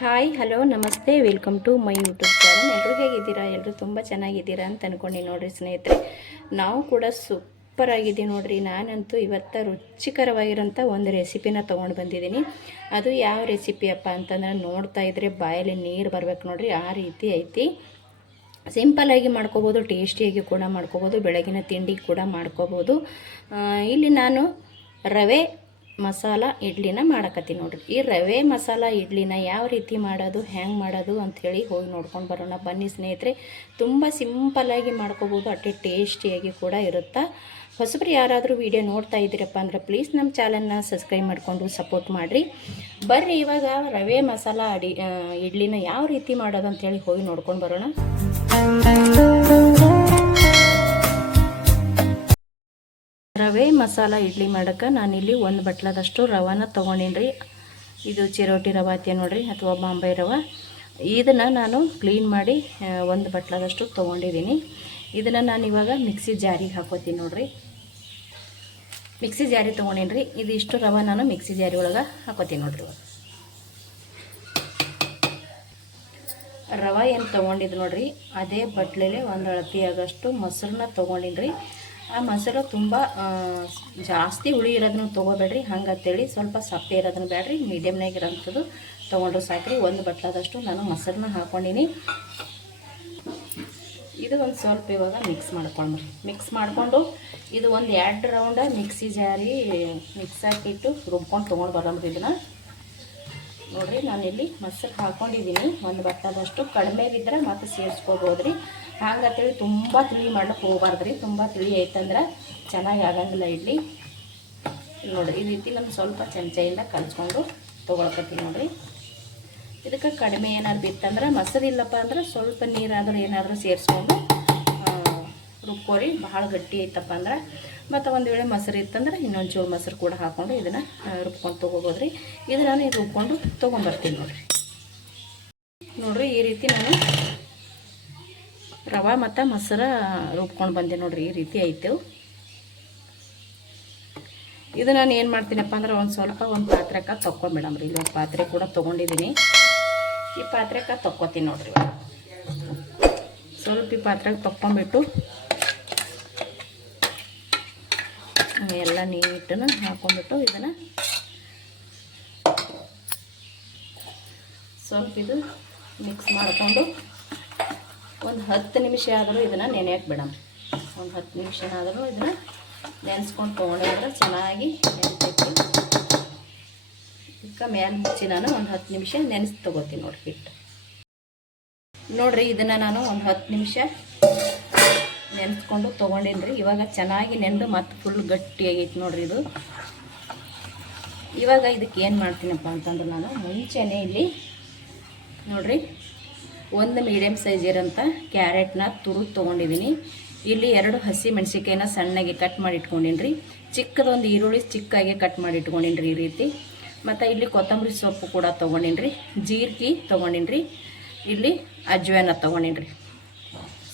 Hi hello ನಮಸ್ತೆ welcome to my YouTube channel. ಎಲ್ಲರೂ ಹೇಗಿದ್ದೀರಾ? ಎಲ್ಲರೂ ತುಂಬ ಚೆನ್ನಾಗಿದ್ದೀರಾ ಅಂತ ಅಂದ್ಕೊಂಡು ನೋಡಿರಿ ಸ್ನೇಹಿತರೆ, ನಾವು ಕೂಡ ಸೂಪರ್ ಆಗಿದ್ದೀವಿ ನೋಡಿರಿ. ನಾನಂತೂ ಇವತ್ತು ರುಚಿಕರವಾಗಿರೋಂಥ ಒಂದು ರೆಸಿಪಿನ ತೊಗೊಂಡು ಬಂದಿದ್ದೀನಿ. ಅದು ಯಾವ ರೆಸಿಪಿ ಅಪ್ಪ ಅಂತಂದ್ರೆ ನೋಡ್ತಾ ಇದ್ದರೆ ಬಾಯಲ್ಲಿ ನೀರು ಬರಬೇಕು ನೋಡಿರಿ, ಆ ರೀತಿ ಐತಿ. ಸಿಂಪಲ್ಲಾಗಿ ಮಾಡ್ಕೋಬೋದು, ಟೇಸ್ಟಿಯಾಗಿ ಕೂಡ ಮಾಡ್ಕೋಬೋದು, ಬೆಳಗಿನ ತಿಂಡಿ ಕೂಡ ಮಾಡ್ಕೋಬೋದು. ಇಲ್ಲಿ ನಾನು ರವೆ ಮಸಾಲ ಇಡ್ಲಿನ ಮಾಡಕತ್ತೀನಿ ನೋಡಿರಿ. ಈ ರವೆ ಮಸಾಲ ಇಡ್ಲಿನ ಯಾವ ರೀತಿ ಮಾಡೋದು, ಹ್ಯಾಂಗೆ ಮಾಡೋದು ಅಂಥೇಳಿ ಹೋಗಿ ನೋಡ್ಕೊಂಡು ಬರೋಣ ಬನ್ನಿ ಸ್ನೇಹಿತರೆ. ತುಂಬ ಸಿಂಪಲ್ಲಾಗಿ ಮಾಡ್ಕೋಬೋದು, ಅಷ್ಟೇ ಟೇಸ್ಟಿಯಾಗಿ ಕೂಡ ಇರುತ್ತೆ. ಹೊಸಬ್ರು ಯಾರಾದರೂ ವಿಡಿಯೋ ನೋಡ್ತಾ ಇದ್ದೀರಪ್ಪ ಅಂದ್ರೆ ಪ್ಲೀಸ್ ನಮ್ಮ ಚಾನಲ್ನ ಸಬ್ಸ್ಕ್ರೈಬ್ ಮಾಡಿಕೊಂಡು ಸಪೋರ್ಟ್ ಮಾಡಿರಿ. ಬರ್ರಿ ಇವಾಗ ರವೆ ಮಸಾಲ ಇಡ್ಲಿನ ಯಾವ ರೀತಿ ಮಾಡೋದು ಅಂಥೇಳಿ ಹೋಗಿ ನೋಡ್ಕೊಂಡು ಬರೋಣ. ರವೆ ಮಸಾಲ ಇಡ್ಲಿ ಮಾಡೋಕ್ಕೆ ನಾನಿಲ್ಲಿ ಒಂದು ಬಟ್ಲದಷ್ಟು ರವಾನ ತೊಗೊಂಡಿನಿ. ಇದು ಚಿರೋಟಿ ರವೆ ಐತೆ ನೋಡಿರಿ, ಅಥವಾ ಬಾಂಬೆ ರವೆ. ಇದನ್ನು ನಾನು ಕ್ಲೀನ್ ಮಾಡಿ ಒಂದು ಬಟ್ಲದಷ್ಟು ತೊಗೊಂಡಿದ್ದೀನಿ. ಇದನ್ನು ನಾನು ಇವಾಗ ಮಿಕ್ಸಿ ಜಾರಿಗೆ ಹಾಕೋತೀನಿ ನೋಡಿರಿ. ಮಿಕ್ಸಿ ಜಾರಿ ತೊಗೊಂಡಿನಿ. ಇದು ಇಷ್ಟು ರವೆ ನಾನು ಮಿಕ್ಸಿ ಜಾರಿ ಒಳಗೆ ಹಾಕೋತೀನಿ ನೋಡಿರಿ. ರವೆ ಏನು ತೊಗೊಂಡಿದ್ದು ನೋಡಿರಿ, ಅದೇ ಬಟ್ಲಲ್ಲಿ ಒಂದು ಅಳತೆಯಾಗಷ್ಟು ಮೊಸರನ್ನ ತೊಗೊಂಡಿನಿ. ಆ ಮೊಸರು ತುಂಬ ಜಾಸ್ತಿ ಹುಳಿ ಇರೋದನ್ನು ತೊಗೋಬೇಡ್ರಿ, ಹಂಗಂತೇಳಿ ಸ್ವಲ್ಪ ಸಪ್ಪೆ ಇರೋದನ್ನು ಬೇಡ್ರಿ, ಮೀಡಿಯಮ್ನಾಗ ಇರೋಂಥದ್ದು ತೊಗೊಂಡ್ರು ಸಾಕ್ರಿ. ಒಂದು ಬಟ್ಲದಷ್ಟು ನಾನು ಮೊಸರನ್ನ ಹಾಕ್ಕೊಂಡಿನಿ. ಇದು ಒಂದು ಸ್ವಲ್ಪ ಇವಾಗ ಮಿಕ್ಸ್ ಮಾಡಿಕೊಂಡು ಇದು ಒಂದು 2 ರೌಂಡ ಮಿಕ್ಸಿ ಜಾರಿ ಮಿಕ್ಸ್ ಹಾಕಿಟ್ಟು ರುಬ್ಕೊಂಡು ತೊಗೊಂಡು ಬರೋಮ್ರಿ. ಇದನ್ನು ನೋಡಿರಿ, ನಾನಿಲ್ಲಿ ಮೊಸರು ಹಾಕ್ಕೊಂಡಿದ್ದೀನಿ ಒಂದು ಬಟ್ಲದಷ್ಟು. ಕಡಿಮೆ ಬಿದ್ದರೆ ಮತ್ತೆ ಸೇರಿಸ್ಕೋಬೋದ್ರಿ. ಹಂಗಂತೇಳಿ ತುಂಬ ತಿಳಿ ಮಾಡ್ಲಿಕ್ಕೆ ಹೋಗ್ಬಾರ್ದ್ರಿ, ತುಂಬ ತಿಳಿ ಐತಂದ್ರೆ ಚೆನ್ನಾಗಿ ಆಗಂಗಿಲ್ಲ ಇಡ್ಲಿ. ನೋಡಿರಿ, ಈ ರೀತಿ ನಾನು ಸ್ವಲ್ಪ ಚಮಚೆಯಿಂದ ಕಲಿಸ್ಕೊಂಡು ತೊಗೊಳ್ಕೊತೀನಿ ನೋಡಿರಿ. ಇದಕ್ಕೆ ಕಡಿಮೆ ಏನಾದ್ರು ಬಿತ್ತಂದ್ರೆ, ಮೊಸರು ಇಲ್ಲಪ್ಪ ಅಂದ್ರೆ ಸ್ವಲ್ಪ ನೀರಾದರೂ ಏನಾದರೂ ಸೇರಿಸ್ಕೊಂಡು ರುಬ್ಕೋರಿ. ಭಾಳ ಗಟ್ಟಿ ಐತಪ್ಪ ಅಂದ್ರೆ ಮತ್ತು ಒಂದು ವೇಳೆ ಮೊಸರು ಇತ್ತಂದ್ರೆ ಇನ್ನೊಂದು ಚೂರು ಮೊಸರು ಕೂಡ ಹಾಕ್ಕೊಂಡು ಇದನ್ನು ರುಬ್ಕೊಂಡು ತೊಗೋಬೋದ್ರಿ. ಇದು ನಾನು ರುಬ್ಕೊಂಡು ತೊಗೊಂಬರ್ತೀನಿ ನೋಡಿರಿ. ಈ ರೀತಿ ನಾನು ರವೆ ಮತ್ತು ಮೊಸರು ರುಬ್ಕೊಂಡು ಬಂದೆ ನೋಡಿರಿ. ಈ ರೀತಿ ಐತೆ. ಇದು ನಾನು ಏನು ಮಾಡ್ತೀನಪ್ಪ ಅಂದ್ರೆ ಒಂದು ಪಾತ್ರೆಗೆ ತೊಗೊಂಬಿಡಮ್ರಿ. ಇಲ್ಲಿ ಒಂದು ಪಾತ್ರೆ ಕೂಡ ತೊಗೊಂಡಿದ್ದೀನಿ. ಈ ಪಾತ್ರೆಗೆ ತೊಕ್ಕೋತೀನಿ ನೋಡಿರಿ. ಸ್ವಲ್ಪ ಈ ಪಾತ್ರೆಗೆ ತೊಗೊಂಬಿಟ್ಟು ಎಲ್ಲ ನೀಟನ್ನು ಹಾಕೊಂಡ್ಬಿಟ್ಟು ಇದನ್ನು ಸ್ವಲ್ಪ ಇದು ಮಿಕ್ಸ್ ಮಾಡಿಕೊಂಡು ಒಂದು 10 ನಿಮಿಷ ಆದರೂ ಇದನ್ನು ನೆನೆಯಕ್ಕೆ ಬಿಡೋಣ. ಒಂದು 10 ನಿಮಿಷ ಆದರೂ ಇದನ್ನು ನೆನೆಸ್ಕೊಂಡು ತೊಗೊಂಡ್ರೆ ಚೆನ್ನಾಗಿ ನೆನೆತೈತಿ. ಇದಕ್ಕೆ ಮೇಲೆ ಮುಚ್ಚಿ ನಾನು ಒಂದು 10 ನಿಮಿಷ ನೆನೆಸಿ ತೊಗೋತೀನಿ ನೋಡಿರಿ ಹಿಟ್ಟು. ನೋಡಿರಿ, ಇದನ್ನು ನಾನು ಒಂದು 10 ನಿಮಿಷ ನೆನೆಸ್ಕೊಂಡು ತೊಗೊಂಡಿನಿ. ಇವಾಗ ಚೆನ್ನಾಗಿ ನೆಂದು ಮತ್ತು ಫುಲ್ ಗಟ್ಟಿಯಾಗೈತಿ ನೋಡಿರಿ ಇದು. ಇವಾಗ ಇದಕ್ಕೆ ಏನು ಮಾಡ್ತೀನಪ್ಪ ಅಂತಂದ್ರೆ, ನಾನು ಮುಂಚೆನೇ ಇಲ್ಲಿ ನೋಡಿರಿ ಒಂದು ಮೀಡಿಯಮ್ ಸೈಜ್ ಇರೋಂಥ ಕ್ಯಾರೆಟ್ನ ತುರಿದು ತೊಗೊಂಡಿದ್ದೀನಿ. ಇಲ್ಲಿ 2 ಹಸಿ ಮೆಣಸಿನ್ಕಾಯಿನ ಸಣ್ಣಗೆ ಕಟ್ ಮಾಡಿ ಇಟ್ಕೊಂಡಿನಿ. ಚಿಕ್ಕದೊಂದು ಈರುಳ್ಳಿ ಚಿಕ್ಕಾಗಿ ಕಟ್ ಮಾಡಿ ಇಟ್ಕೊಂಡಿನಿ ಈ ರೀತಿ. ಮತ್ತು ಇಲ್ಲಿ ಕೊತ್ತಂಬರಿ ಸೊಪ್ಪು ಕೂಡ ತೊಗೊಂಡಿನಿ. ಜೀರಿಗೆ ತೊಗೊಂಡಿನಿ. ಇಲ್ಲಿ ಅಜ್ವಾನ ತೊಗೊಂಡಿನಿ,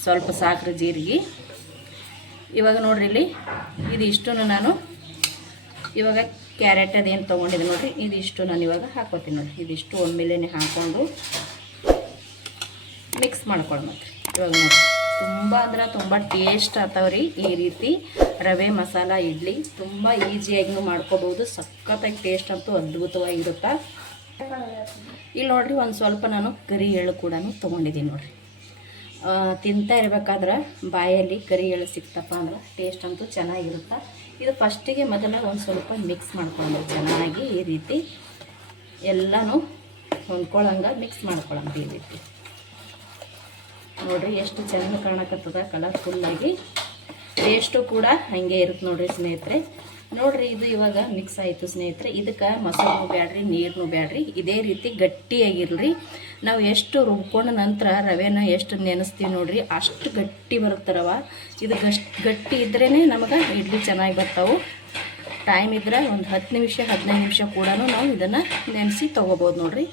ಸ್ವಲ್ಪ ಸಾಕ್ರೆ ಜೀರಿಗೆ. ಇವಾಗ ನೋಡಿರಿ, ಇಲ್ಲಿ ಇದಿಷ್ಟು ನಾನು ಇವಾಗ ಕ್ಯಾರೆಟ್ ಅದೇನು ತೊಗೊಂಡಿದ್ದೆ ನೋಡಿರಿ, ಇದಿಷ್ಟು ನಾನು ಇವಾಗ ಹಾಕೋತೀನಿ ನೋಡಿರಿ. ಇದಿಷ್ಟು ಒಮ್ಮೆಲೇ ಹಾಕ್ಕೊಂಡು ಮಿಕ್ಸ್ ಮಾಡ್ಕೊಳ್ಳಿ. ಮತ್ತು ಇವಾಗ ನೋಡಿ, ತುಂಬ ಅಂದ್ರೆ ತುಂಬ ಟೇಸ್ಟ್ ಆಗ್ತಾವ್ರಿ ಈ ರೀತಿ ರವೆ ಮಸಾಲ ಇಡ್ಲಿ. ತುಂಬ ಈಸಿಯಾಗಿನೂ ಮಾಡ್ಕೋಬೋದು, ಸಖತ್ತಾಗಿ ಟೇಸ್ಟ್ ಅಂತೂ ಅದ್ಭುತವಾಗಿರುತ್ತೆ. ಇಲ್ಲಿ ನೋಡಿರಿ, ಒಂದು ಸ್ವಲ್ಪ ನಾನು ಕರಿ ಎಳ್ಳು ಕೂಡ ತೊಗೊಂಡಿದ್ದೀನಿ ನೋಡಿರಿ. ತಿಂತಾ ಇರಬೇಕಾದ್ರೆ ಬಾಯಲ್ಲಿ ಕರಿ ಎಳ್ಳು ಸಿಕ್ತಪ್ಪ ಅಂದ್ರೆ ಟೇಸ್ಟ್ ಅಂತೂ ಚೆನ್ನಾಗಿರುತ್ತೆ. ಇದು ಫಸ್ಟಿಗೆ ಮೊದಲ ಒಂದು ಸ್ವಲ್ಪ ಮಿಕ್ಸ್ ಮಾಡ್ಕೊಳ್ಳೋಣ ಚೆನ್ನಾಗಿ. ಈ ರೀತಿ ಎಲ್ಲನೂ ಹೊಂದ್ಕೊಳ್ಳಂಗೆ ಮಿಕ್ಸ್ ಮಾಡ್ಕೊಳ್ಳೋಣ ಈ ರೀತಿ. ನೋಡಿರಿ ಎಷ್ಟು ಚೆನ್ನಾಗಿ ಕಾಣಕತ್ತದ, ಕಲರ್ಫುಲ್ಲಾಗಿ. ಟೇಸ್ಟು ಕೂಡ ಹಾಗೆ ಇರುತ್ತೆ ನೋಡಿರಿ ಸ್ನೇಹಿತರೆ. ನೋಡಿರಿ, ಇದು ಇವಾಗ ಮಿಕ್ಸ್ ಆಯಿತು ಸ್ನೇಹಿತರೆ. ಇದಕ್ಕೆ ಮೊಸರು ಬೇಡ್ರಿ, ನೀರನ್ನು ಬೇಡ್ರಿ, ಇದೇ ರೀತಿ ಗಟ್ಟಿಯಾಗಿರಲಿ. ನಾವು ಎಷ್ಟು ರುಬ್ಕೊಂಡ ನಂತರ ರವೆನ ಎಷ್ಟು ನೆನೆಸ್ತೀವಿ ನೋಡಿರಿ, ಅಷ್ಟು ಗಟ್ಟಿ ಬರುತ್ತೆ ರವೆ. ಇದು ಗಟ್ಟಿ ಇದ್ರೇ ನಮಗೆ ಇಡ್ಲಿ ಚೆನ್ನಾಗಿ ಬರ್ತಾವೆ. ಟೈಮ್ ಇದ್ರೆ ಒಂದು 10 ನಿಮಿಷ 15 ನಿಮಿಷ ಕೂಡ ನಾವು ಇದನ್ನು ನೆನೆಸಿ ತೊಗೋಬೋದು ನೋಡಿರಿ.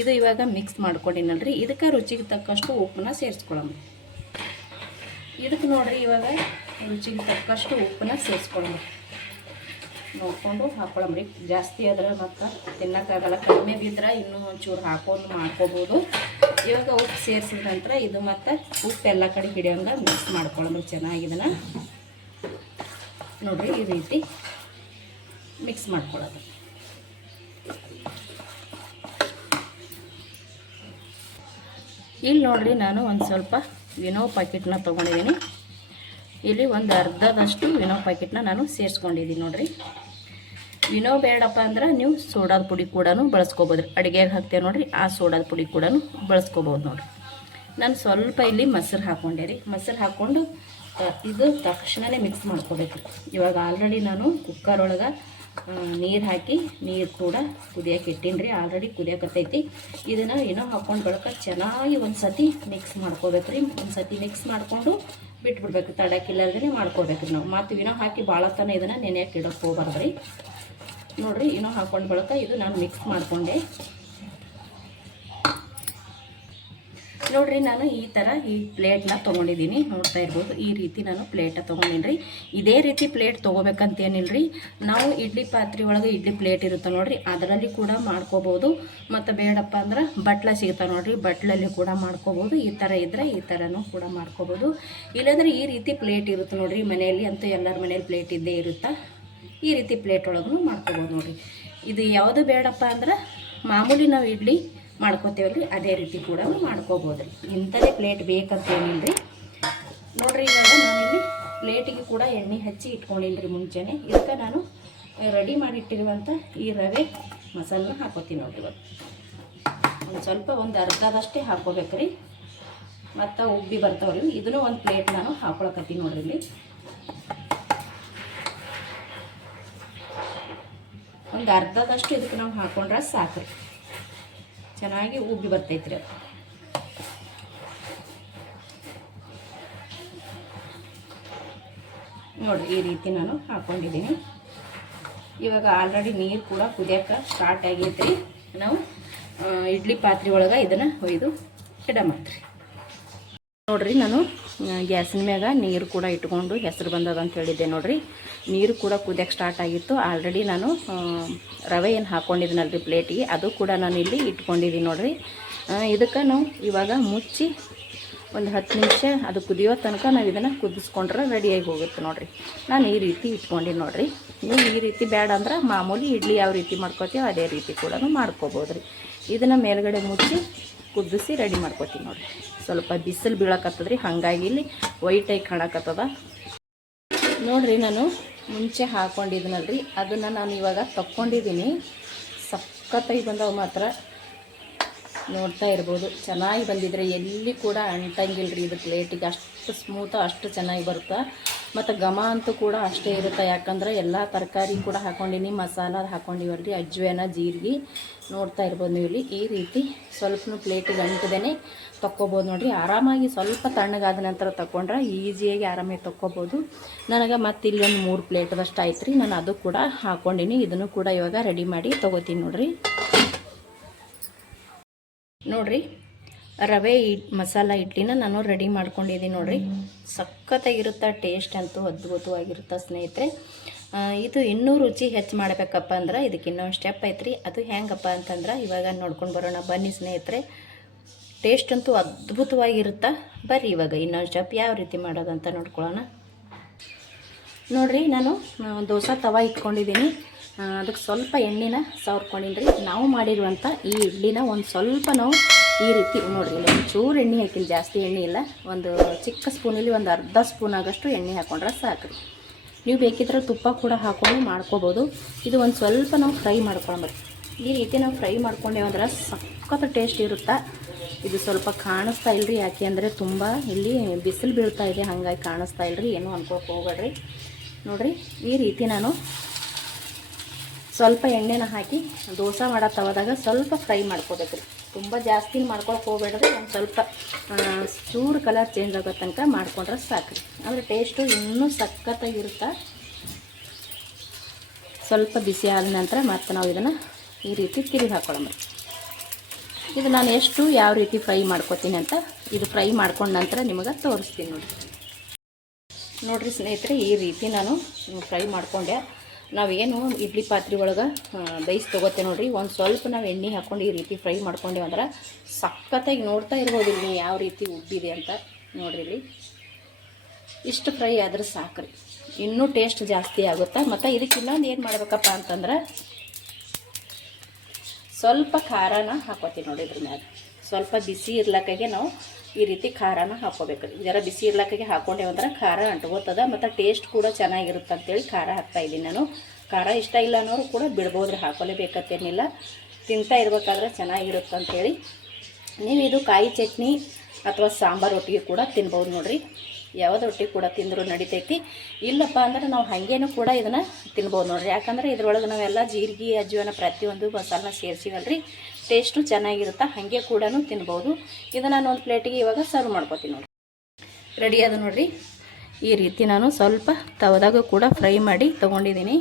ಇದು ಇವಾಗ ಮಿಕ್ಸ್ ಮಾಡ್ಕೊಂಡಿನಲ್ರಿ. ಇದಕ್ಕೆ ರುಚಿಗೆ ತಕ್ಕಷ್ಟು ಉಪ್ಪನ್ನ ಸೇರಿಸ್ಕೊಳ್ಳೋಣ. ಇದಕ್ಕೆ ನೋಡಿರಿ, ಇವಾಗ ರುಚಿಗೆ ತಕ್ಕಷ್ಟು ಉಪ್ಪನ್ನ ಸೇರಿಸ್ಕೊಳ್ಳೋಣ. ನೋಡಿಕೊಂಡು ಹಾಕ್ಕೊಳ್ಳಂಬ್ರಿ. ಜಾಸ್ತಿ ಆದ್ರೆ ಮತ್ತು ತಿನ್ನೋಕ್ಕಾಗಲ್ಲ, ಕಡಿಮೆ ಬಿದ್ದರೆ ಇನ್ನೂ ಒಂಚೂರು ಹಾಕೊಂಡು ಮಾಡ್ಕೋಬೋದು. ಇವಾಗ ಉಪ್ಪು ಸೇರಿಸಿದ ನಂತರ ಇದು ಮತ್ತು ಉಪ್ಪು ಎಲ್ಲ ಕಡೆ ಹಿಡಿಯೋಂಗೆ ಮಿಕ್ಸ್ ಮಾಡ್ಕೊಳ್ಳಂಬ್ರಿ ಚೆನ್ನಾಗಿ. ಇದನ್ನು ನೋಡಿರಿ ಈ ರೀತಿ ಮಿಕ್ಸ್ ಮಾಡ್ಕೊಳ್ಳೋದು. ಇಲ್ಲಿ ನೋಡಿರಿ ನಾನು ಒಂದು ಸ್ವಲ್ಪ ವಿನೋ ಪ್ಯಾಕೆಟ್ನ ತೊಗೊಂಡಿದ್ದೀನಿ. ಇಲ್ಲಿ ಒಂದು ಅರ್ಧದಷ್ಟು ವಿನೋ ಪ್ಯಾಕೆಟ್ನ ನಾನು ಸೇರಿಸ್ಕೊಂಡಿದ್ದೀನಿ ನೋಡಿರಿ. ವಿನೋ ಬೇಡಪ್ಪ ಅಂದ್ರೆ ನೀವು ಸೋಡಾದ ಪುಡಿ ಕೂಡ ಬಳಸ್ಕೋಬೋದು. ಅಡುಗೆಗೆ ಹಾಕ್ತೇವೆ ನೋಡಿರಿ, ಆ ಸೋಡಾದ ಪುಡಿ ಕೂಡ ಬಳಸ್ಕೋಬೋದು ನೋಡಿರಿ. ನಾನು ಸ್ವಲ್ಪ ಇಲ್ಲಿ ಮೊಸರು ಹಾಕ್ಕೊಂಡೆ ರೀ. ಮೊಸರು ಹಾಕ್ಕೊಂಡು ಇದು ತಕ್ಷಣವೇ ಮಿಕ್ಸ್ ಮಾಡ್ಕೋಬೇಕು. ಇವಾಗ ಆಲ್ರೆಡಿ ನಾನು ಕುಕ್ಕರ್ ಒಳಗೆ ನೀರು ಹಾಕಿ ನೀರು ಕೂಡ ಕುದಿಯೋಕೆ ಇಟ್ಟೀನಿ ರೀ. ಆಲ್ರೆಡಿ ಕುದಿಯೋಕತ್ತೈತಿ. ಇದನ್ನು ಏನೋ ಹಾಕ್ಕೊಂಡು ಬಳಕ ಚೆನ್ನಾಗಿ ಒಂದು ಸತಿ ಮಿಕ್ಸ್ ಮಾಡ್ಕೋಬೇಕು ರೀ. ಒಂದು ಸತಿ ಮಿಕ್ಸ್ ಮಾಡಿಕೊಂಡು ಬಿಟ್ಬಿಡ್ಬೇಕು, ತಡಕ್ಕಿಲ್ಲದೇ ಮಾಡ್ಕೋಬೇಕು ರೀ ನಾವು. ಮತ್ತು ಏನೋ ಹಾಕಿ ಭಾಳ ತನ ಇದನ್ನು ನೆನೆಯಕ್ಕೆ ಇಡೋಕ್ಕೆ ಹೋಗ್ಬಾರ್ದು ರೀ. ನೋಡಿರಿ ಏನೋ ಹಾಕ್ಕೊಂಡು ಬಳಕ ಇದು ನಾನು ಮಿಕ್ಸ್ ಮಾಡಿಕೊಂಡೆ ನೋಡಿರಿ. ನಾನು ಈ ಥರ ಈ ಪ್ಲೇಟ್ನ ತೊಗೊಂಡಿದ್ದೀನಿ, ನೋಡ್ತಾ ಇರ್ಬೋದು. ಈ ರೀತಿ ನಾನು ಪ್ಲೇಟ ತೊಗೊಂಡಿನಿ ರೀ. ಇದೇ ರೀತಿ ಪ್ಲೇಟ್ ತೊಗೋಬೇಕಂತೇನಿಲ್ಲ ರೀ. ನಾವು ಇಡ್ಲಿ ಪಾತ್ರೆ ಒಳಗೆ ಇಡ್ಲಿ ಪ್ಲೇಟ್ ಇರುತ್ತೆ ನೋಡಿರಿ, ಅದರಲ್ಲಿ ಕೂಡ ಮಾಡ್ಕೋಬೋದು. ಮತ್ತು ಬೇಡಪ್ಪ ಅಂದ್ರೆ ಬಟ್ಲ ಸಿಗ್ತಾವೆ ನೋಡಿರಿ, ಬಟ್ಲಲ್ಲಿ ಕೂಡ ಮಾಡ್ಕೋಬೋದು. ಈ ಥರ ಇದ್ದರೆ ಈ ಥರನೂ ಕೂಡ ಮಾಡ್ಕೋಬೋದು. ಇಲ್ಲಾಂದರೆ ಈ ರೀತಿ ಪ್ಲೇಟ್ ಇರುತ್ತೆ ನೋಡಿರಿ, ಮನೆಯಲ್ಲಿ ಅಂತೂ ಎಲ್ಲರ ಮನೇಲಿ ಪ್ಲೇಟ್ ಇದ್ದೇ ಇರುತ್ತೆ. ಈ ರೀತಿ ಪ್ಲೇಟ್ ಒಳಗೂ ಮಾಡ್ಕೋಬೋದು ನೋಡಿರಿ. ಇದು ಯಾವುದು ಬೇಡಪ್ಪ ಅಂದ್ರೆ ಮಾಮೂಲಿ ನಾವು ಇಡ್ಲಿ ಮಾಡ್ಕೋತೇವಲ್ರಿ, ಅದೇ ರೀತಿ ಕೂಡ ಮಾಡ್ಕೋಬೋದು ರೀ. ಇಂಥದೇ ಪ್ಲೇಟ್ ಬೇಕಂತೇನಿಲ್ಲ ರೀ. ನೋಡಿರಿ ಇವಾಗ ನಾನಿಲ್ಲಿ ಪ್ಲೇಟಿಗೆ ಕೂಡ ಎಣ್ಣೆ ಹಚ್ಚಿ ಇಟ್ಕೊಂಡಿನಿ ರೀ ಮುಂಚೆನೇ. ಇದಕ್ಕೆ ನಾನು ರೆಡಿ ಮಾಡಿಟ್ಟಿರುವಂಥ ಈ ರವೆ ಮಸಾಲನ್ನ ಹಾಕೋತೀನಿ ನೋಡಿರಿ. ಇವಾಗ ಒಂದು ಸ್ವಲ್ಪ ಒಂದು ಅರ್ಧದಷ್ಟೇ ಹಾಕ್ಕೋಬೇಕು ರೀ, ಮತ್ತು ಉಬ್ಬಿ ಬರ್ತಾವ್ರಿ. ಇದನ್ನು ಒಂದು ಪ್ಲೇಟ್ ನಾನು ಹಾಕೊಳಕತ್ತೀನಿ ನೋಡಿರಿ. ಇಲ್ಲಿ ಒಂದು ಅರ್ಧದಷ್ಟು ಇದಕ್ಕೆ ನಾವು ಹಾಕೊಂಡ್ರೆ ಸಾಕು ರೀ, ಚೆನ್ನಾಗಿ ಉಬ್ಬಿ ಬರ್ತೈತ್ರಿ ಅದು. ನೋಡಿ ಈ ರೀತಿ ನಾನು ಹಾಕ್ಕೊಂಡಿದ್ದೀನಿ. ಇವಾಗ ಆಲ್ರೆಡಿ ನೀರು ಕೂಡ ಕುದಿಯೋಕೆ ಸ್ಟಾರ್ಟ್ ಆಗೈತ್ರಿ. ನಾವು ಇಡ್ಲಿ ಪಾತ್ರೆ ಒಳಗೆ ಇದನ್ನು ಒಯ್ದು ಇಡಮಾತ್ರಿ. ನೋಡಿರಿ ನಾನು ಗ್ಯಾಸಿನ ಮ್ಯಾಗ ನೀರು ಕೂಡ ಇಟ್ಕೊಂಡು ಹೆಸರು ಬಂದದ ಅಂತ ಹೇಳಿದ್ದೆ ನೋಡಿರಿ. ನೀರು ಕೂಡ ಕುದಿಯೋಕೆ ಸ್ಟಾರ್ಟ್ ಆಗಿತ್ತು. ಆಲ್ರೆಡಿ ನಾನು ರವೆ ಏನು ಹಾಕ್ಕೊಂಡಿದ್ದೀನಲ್ರಿ ಪ್ಲೇಟಿಗೆ, ಅದು ಕೂಡ ನಾನು ಇಲ್ಲಿ ಇಟ್ಕೊಂಡಿದ್ದೀನಿ ನೋಡಿರಿ. ಇದಕ್ಕೆ ನಾವು ಇವಾಗ ಮುಚ್ಚಿ ಒಂದು 10 ನಿಮಿಷ ಅದು ಕುದಿಯೋ ತನಕ ನಾವು ಇದನ್ನು ಕುದಿಸ್ಕೊಂಡ್ರೆ ರೆಡಿಯಾಗಿ ಹೋಗುತ್ತೆ ನೋಡಿರಿ. ನಾನು ಈ ರೀತಿ ಇಟ್ಕೊಂಡಿನಿ ನೋಡಿರಿ. ನೀವು ಈ ರೀತಿ ಬೇಡ ಅಂದ್ರೆ ಮಾಮೂಲಿ ಇಡ್ಲಿ ಯಾವ ರೀತಿ ಮಾಡ್ಕೋತೀವೋ ಅದೇ ರೀತಿ ಕೂಡ ಮಾಡ್ಕೋಬೋದು ರೀ. ಇದನ್ನು ಮೇಲ್ಗಡೆ ಮುಚ್ಚಿ ಕುದಿಸಿ ರೆಡಿ ಮಾಡ್ಕೋತೀವಿ ನೋಡಿರಿ. ಸ್ವಲ್ಪ ಬಿಸಿಲು ಬೀಳಕತ್ತದ್ರಿ, ಹಾಗಾಗಿ ಇಲ್ಲಿ ವೈಟಾಗಿ ಕಾಣಕತ್ತದ ನೋಡಿರಿ. ನಾನು ಮುಂಚೆ ಹಾಕ್ಕೊಂಡಿದ್ದೀನಲ್ರಿ, ಅದನ್ನು ನಾನು ಇವಾಗ ತಕ್ಕೊಂಡಿದ್ದೀನಿ. ಸಖತ್ತಾಗಿ ಬಂದವು ಮಾತ್ರ, ನೋಡ್ತಾ ಇರ್ಬೋದು. ಚೆನ್ನಾಗಿ ಬಂದಿದ್ರೆ ಎಲ್ಲಿ ಕೂಡ ಅಂಟಂಗಿಲ್ಲ ರೀ. ಇದು ಪ್ಲೇಟಿಗೆ ಅಷ್ಟು ಸ್ಮೂತ, ಅಷ್ಟು ಚೆನ್ನಾಗಿ ಬರುತ್ತೆ. ಮತ್ತು ಘಮ ಅಂತೂ ಕೂಡ ಅಷ್ಟೇ ಇರುತ್ತೆ, ಯಾಕಂದ್ರೆ ಎಲ್ಲ ತರಕಾರಿ ಕೂಡ ಹಾಕ್ಕೊಂಡಿನಿ, ಮಸಾಲ ಹಾಕ್ಕೊಂಡಿವಲ್ರಿ, ಅಜ್ವೇನ, ಜೀರಿಗೆ. ನೋಡ್ತಾ ಇರ್ಬೋದು ನೀವು ಇಲ್ಲಿ. ಈ ರೀತಿ ಸ್ವಲ್ಪ ಪ್ಲೇಟಿಗೆ ಅಂಟದೇನೆ ತಕ್ಕೋಬೋದು ನೋಡಿರಿ. ಆರಾಮಾಗಿ ಸ್ವಲ್ಪ ತಣ್ಣಗಾದ ನಂತರ ತಗೊಂಡ್ರೆ ಈಸಿಯಾಗಿ ಆರಾಮಾಗಿ ತಕ್ಕೋಬೋದು. ನನಗೆ ಮತ್ತು ಇಲ್ಲಿ ಒಂದು 3 ಪ್ಲೇಟ್ದಷ್ಟು ಆಯ್ತು ರೀ. ನಾನು ಅದು ಕೂಡ ಹಾಕ್ಕೊಂಡಿನಿ. ಇದನ್ನು ಕೂಡ ಇವಾಗ ರೆಡಿ ಮಾಡಿ ತೊಗೋತೀನಿ ನೋಡಿರಿ. ನೋಡಿರಿ ರವೆ ಮಸಾಲ ಇಡ್ಲಿನ ನಾನು ರೆಡಿ ಮಾಡ್ಕೊಂಡಿದ್ದೀನಿ ನೋಡಿರಿ. ಸಖತ್ತಾಗಿರುತ್ತೆ, ಟೇಸ್ಟ್ ಅಂತೂ ಅದ್ಭುತವಾಗಿರುತ್ತೆ ಸ್ನೇಹಿತರೆ. ಇದು ಇನ್ನೂ ರುಚಿ ಹೆಚ್ಚು ಮಾಡಬೇಕಪ್ಪ ಅಂದ್ರೆ ಇದಕ್ಕೆ ಇನ್ನೊಂದು ಸ್ಟೆಪ್ ಐತ್ರಿ. ಅದು ಹೆಂಗಪ್ಪ ಅಂತಂದ್ರೆ ಇವಾಗ ನೋಡ್ಕೊಂಡು ಬರೋಣ ಬನ್ನಿ ಸ್ನೇಹಿತರೆ. ಟೇಸ್ಟ್ ಅಂತೂ ಅದ್ಭುತವಾಗಿರುತ್ತೆ. ಬರ್ರಿ ಇವಾಗ ಇನ್ನೊಂದು ಸ್ಟೆಪ್ ಯಾವ ರೀತಿ ಮಾಡೋದಂತ ನೋಡ್ಕೊಳ್ಳೋಣ. ನೋಡಿರಿ ನಾನು ದೋಸೆ ತವ ಇಟ್ಕೊಂಡಿದ್ದೀನಿ. ಅದಕ್ಕೆ ಸ್ವಲ್ಪ ಎಣ್ಣೆನ ಸವರ್ಕೊಂಡಿನಿ ರೀ. ನಾವು ಮಾಡಿರುವಂಥ ಈ ಇಡ್ಲಿನ ಒಂದು ಸ್ವಲ್ಪ ನಾವು ಈ ರೀತಿ ನೋಡಿರಿ, ಇಲ್ಲಿ ಒಂದು ಚೂರು ಎಣ್ಣೆ ಹಾಕಿಲ್ಲ, ಜಾಸ್ತಿ ಎಣ್ಣೆ ಇಲ್ಲ. ಒಂದು ಚಿಕ್ಕ ಸ್ಪೂನಲ್ಲಿ ಒಂದು ಅರ್ಧ ಸ್ಪೂನ್ ಆಗಷ್ಟು ಎಣ್ಣೆ ಹಾಕ್ಕೊಂಡ್ರೆ ಸಾಕು ರೀ. ನೀವು ಬೇಕಿದ್ರೆ ತುಪ್ಪ ಕೂಡ ಹಾಕ್ಕೊಂಡು ಮಾಡ್ಕೋಬೋದು. ಇದು ಒಂದು ಸ್ವಲ್ಪ ನಾವು ಫ್ರೈ ಮಾಡ್ಕೊಂಡ್ರಿ. ಈ ರೀತಿ ನಾವು ಫ್ರೈ ಮಾಡ್ಕೊಂಡೇವಂದ್ರೆ ಸಖತ್ ಟೇಸ್ಟ್ ಇರುತ್ತೆ. ಇದು ಸ್ವಲ್ಪ ಕಾಣಿಸ್ತಾ ಇಲ್ಲರಿ, ಯಾಕೆ ಅಂದರೆ ತುಂಬ ಇಲ್ಲಿ ಬಿಸಿಲು ಬೀಳ್ತಾ ಇದೆ, ಹಾಗಾಗಿ ಕಾಣಿಸ್ತಾ ಇಲ್ಲರಿ, ಏನೂ ಅನ್ಕೋಕೆ ಹೋಗ್ಬೇಡ್ರಿ. ನೋಡಿರಿ ಈ ರೀತಿ ನಾನು ಸ್ವಲ್ಪ ಎಣ್ಣೆನ ಹಾಕಿ ದೋಸೆ ಮಾಡೋ ತವದಾಗ ಸ್ವಲ್ಪ ಫ್ರೈ ಮಾಡ್ಕೋಬೇಕು ರೀ. ತುಂಬ ಜಾಸ್ತಿ ಮಾಡ್ಕೊಳಕ್ಕೆ ಹೋಗ್ಬೇಡ್ರಿ. ಒಂದು ಸ್ವಲ್ಪ ಚೂರು ಕಲರ್ ಚೇಂಜ್ ಆಗೋ ತನಕ ಮಾಡ್ಕೊಂಡ್ರೆ ಸಾಕು ರೀ. ಅಂದರೆ ಟೇಸ್ಟು ಇನ್ನೂ ಸಖತ್ತಾಗಿರುತ್ತೆ. ಸ್ವಲ್ಪ ಬಿಸಿ ಆದ ನಂತರ ಮತ್ತೆ ನಾವು ಇದನ್ನು ಈ ರೀತಿ ತಿರುಗಿ ಹಾಕ್ಕೊಳ್ಳೋಣ. ಇದು ನಾನು ಎಷ್ಟು ಯಾವ ರೀತಿ ಫ್ರೈ ಮಾಡ್ಕೋತೀನಿ ಅಂತ ಇದು ಫ್ರೈ ಮಾಡ್ಕೊಂಡ ನಂತರ ನಿಮಗೆ ತೋರಿಸ್ತೀನಿ ನೋಡಿರಿ ಸ್ನೇಹಿತರೆ. ಈ ರೀತಿ ನಾನು ಫ್ರೈ ಮಾಡ್ಕೊಂಡೆ. ನಾವೇನು ಇಡ್ಲಿ ಪಾತ್ರೆ ಒಳಗೆ ಬೇಯಿಸಿ ತೊಗೋತೇವೆ ನೋಡಿರಿ. ಒಂದು ಸ್ವಲ್ಪ ನಾವು ಎಣ್ಣೆ ಹಾಕ್ಕೊಂಡು ಈ ರೀತಿ ಫ್ರೈ ಮಾಡ್ಕೊಂಡೇವು ಅಂದ್ರೆ ಸಖತ್ತಾಗಿ ನೋಡ್ತಾ ಇರ್ಬೋದು ಇಲ್ಲಿ ಯಾವ ರೀತಿ ಉಬ್ಬಿದೆ ಅಂತ ನೋಡಿರಿ. ಇಲ್ಲಿ ಇಷ್ಟು ಫ್ರೈ ಆದ್ರೆ ಸಾಕ್ರಿ, ಇನ್ನೂ ಟೇಸ್ಟ್ ಜಾಸ್ತಿ ಆಗುತ್ತೆ. ಮತ್ತು ಇದಕ್ಕೆ ಇನ್ನೊಂದು ಏನು ಮಾಡ್ಬೇಕಪ್ಪ ಅಂತಂದ್ರೆ ಸ್ವಲ್ಪ ಖಾರನ ಹಾಕೋತೀವಿ ನೋಡಿ. ಇದ್ರ ಮ್ಯಾಲೆ ಸ್ವಲ್ಪ ಬಿಸಿ ಇರ್ಲಕ್ಕಾಗೆ ನಾವು ಈ ರೀತಿ ಖಾರನ ಹಾಕ್ಕೋಬೇಕು. ಜರ ಬಿಸಿ ಇರ್ಲಕ್ಕಾಗೆ ಹಾಕ್ಕೊಂಡೇವಂದ್ರೆ ಖಾರ ಅಂಟ್ಕೋತದ ಮತ್ತು ಟೇಸ್ಟ್ ಕೂಡ ಚೆನ್ನಾಗಿರುತ್ತೆ ಅಂತೇಳಿ ಖಾರ ಹಾಕ್ತಾಯಿದ್ದೀನಿ ನಾನು. ಖಾರ ಇಷ್ಟ ಇಲ್ಲ ಅನ್ನೋರು ಕೂಡ ಬಿಡ್ಬೋದ್ರಿ, ಹಾಕೋಲೇಬೇಕತ್ತೇನಿಲ್ಲ. ತಿಂತಾ ಇರ್ಬೇಕಾದ್ರೆ ಚೆನ್ನಾಗಿರುತ್ತೆ ಅಂಥೇಳಿ. ನೀವು ಇದು ಕಾಯಿ ಚಟ್ನಿ ಅಥವಾ ಸಾಂಬಾರು ರೊಟ್ಟಿಗೆ ಕೂಡ ತಿನ್ಬೋದು ನೋಡಿರಿ. ಯಾವ್ದು ರೊಟ್ಟಿ ಕೂಡ ತಿಂದರೂ ನಡಿತೈತಿ. ಇಲ್ಲಪ್ಪ ಅಂದ್ರೆ ನಾವು ಹಾಗೇನೂ ಕೂಡ ಇದನ್ನು ತಿನ್ಬೋದು ನೋಡಿರಿ. ಯಾಕಂದರೆ ಇದ್ರೊಳಗೆ ನಾವೆಲ್ಲ ಜೀರಿಗೆ ಅಜ್ವಾನ ಪ್ರತಿಯೊಂದು ಮಸಾಲನ ಸೇರಿಸಿವಲ್ರಿ, ಟೇಸ್ಟು ಚೆನ್ನಾಗಿರುತ್ತೆ. ಹಾಗೆ ಕೂಡ ತಿನ್ಬೋದು. ಇದನ್ನು ನಾನು ಒಂದು ಪ್ಲೇಟಿಗೆ ಇವಾಗ ಸರ್ವ್ ಮಾಡ್ಕೊತೀನಿ ನೋಡಿ. ರೆಡಿ ಅದು ನೋಡಿರಿ. ಈ ರೀತಿ ನಾನು ಸ್ವಲ್ಪ ತವದಾಗ ಕೂಡ ಫ್ರೈ ಮಾಡಿ ತೊಗೊಂಡಿದ್ದೀನಿ.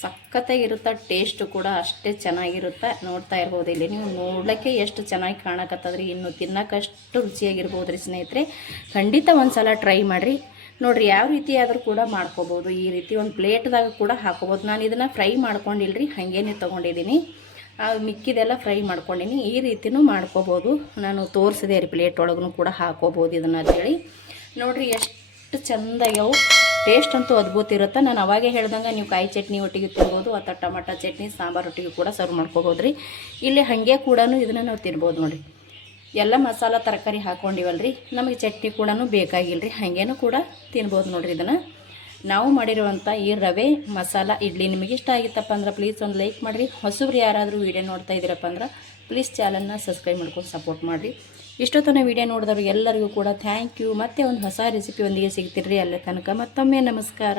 ಸಖತ್ತಾಗಿರುತ್ತೆ, ಟೇಸ್ಟು ಕೂಡ ಅಷ್ಟೇ ಚೆನ್ನಾಗಿರುತ್ತೆ. ನೋಡ್ತಾ ಇರ್ಬೋದು ಇಲ್ಲಿ ನೀವು, ನೋಡ್ಲಿಕ್ಕೆ ಎಷ್ಟು ಚೆನ್ನಾಗಿ ಕಾಣಕತ್ತದ್ರಿ, ಇನ್ನು ತಿನ್ನೋಕ್ಕಷ್ಟು ರುಚಿಯಾಗಿರ್ಬೋದು ರೀ ಸ್ನೇಹಿತರೆ. ಖಂಡಿತ ಒಂದು ಸಲ ಟ್ರೈ ಮಾಡಿರಿ ನೋಡಿರಿ. ಯಾವ ರೀತಿ ಆದರೂ ಕೂಡ ಮಾಡ್ಕೋಬೋದು. ಈ ರೀತಿ ಒಂದು ಪ್ಲೇಟ್ದಾಗ ಕೂಡ ಹಾಕೋಬೋದು. ನಾನು ಇದನ್ನು ಫ್ರೈ ಮಾಡ್ಕೊಂಡಿಲ್ರಿ, ಹಾಗೇನೆ ತೊಗೊಂಡಿದ್ದೀನಿ. ಮಿಕ್ಕಿದೆಲ್ಲ ಫ್ರೈ ಮಾಡ್ಕೊಂಡಿನಿ. ಈ ರೀತಿಯೂ ಮಾಡ್ಕೋಬೋದು. ನಾನು ತೋರಿಸಿದೆ ರೀ, ಪ್ಲೇಟ್ ಒಳಗೂ ಕೂಡ ಹಾಕೋಬೋದು ಇದನ್ನು ಅಂತೇಳಿ. ನೋಡಿರಿ ಎಷ್ಟು ಚೆಂದಾಗ್ಯವು. ಟೇಸ್ಟ್ ಅಂತೂ ಅದ್ಭುತ ಇರುತ್ತೆ. ನಾನು ಅವಾಗೇ ಹೇಳ್ದಂಗೆ ನೀವು ಕಾಯಿ ಚಟ್ನಿ ಒಟ್ಟಿಗೆ ತಿನ್ಬೋದು ಅಥವಾ ಟೊಮೆಟೊ ಚಟ್ನಿ ಸಾಂಬಾರು ಒಟ್ಟಿಗೆ ಕೂಡ ಸರ್ವ್ ಮಾಡ್ಕೋಬೋದು ರೀ. ಇಲ್ಲಿ ಹಾಗೆ ಕೂಡ ಇದನ್ನು ನಾವು ತಿನ್ಬೋದು ನೋಡಿರಿ. ಎಲ್ಲ ಮಸಾಲ ತರಕಾರಿ ಹಾಕ್ಕೊಂಡಿವಲ್ರಿ, ನಮಗೆ ಚಟ್ನಿ ಕೂಡ ಬೇಕಾಗಿಲ್ಲ ರೀ, ಹಾಗೇನೂ ಕೂಡ ತಿನ್ಬೋದು ನೋಡಿರಿ. ಇದನ್ನು ನಾವು ಮಾಡಿರುವಂಥ ಈ ರವೆ ಮಸಾಲ ಇಡ್ಲಿ ನಿಮಗೆ ಇಷ್ಟ ಆಗಿತ್ತಪ್ಪ ಅಂದ್ರೆ ಪ್ಲೀಸ್ ಒಂದು ಲೈಕ್ ಮಾಡಿರಿ. ಹೊಸಬ್ರು ಯಾರಾದರೂ ವೀಡಿಯೋ ನೋಡ್ತಾ ಇದ್ದೀರಪ್ಪ ಅಂದ್ರೆ ಪ್ಲೀಸ್ ಚಾನಲ್ನ ಸಬ್ಸ್ಕ್ರೈಬ್ ಮಾಡ್ಕೊಂಡು ಸಪೋರ್ಟ್ ಮಾಡಿರಿ. ಇಷ್ಟೊತ್ತನ ವೀಡಿಯೋ ನೋಡಿದವ್ರಿಗೆ ಎಲ್ಲರಿಗೂ ಕೂಡ ಥ್ಯಾಂಕ್ ಯು. ಮತ್ತೆ ಒಂದು ಹೊಸ ರೆಸಿಪಿ ಒಂದಿಗೆ ಸಿಗ್ತಿರ್ರಿ. ಅಲ್ಲೇ ತನಕ ಮತ್ತೊಮ್ಮೆ ನಮಸ್ಕಾರ.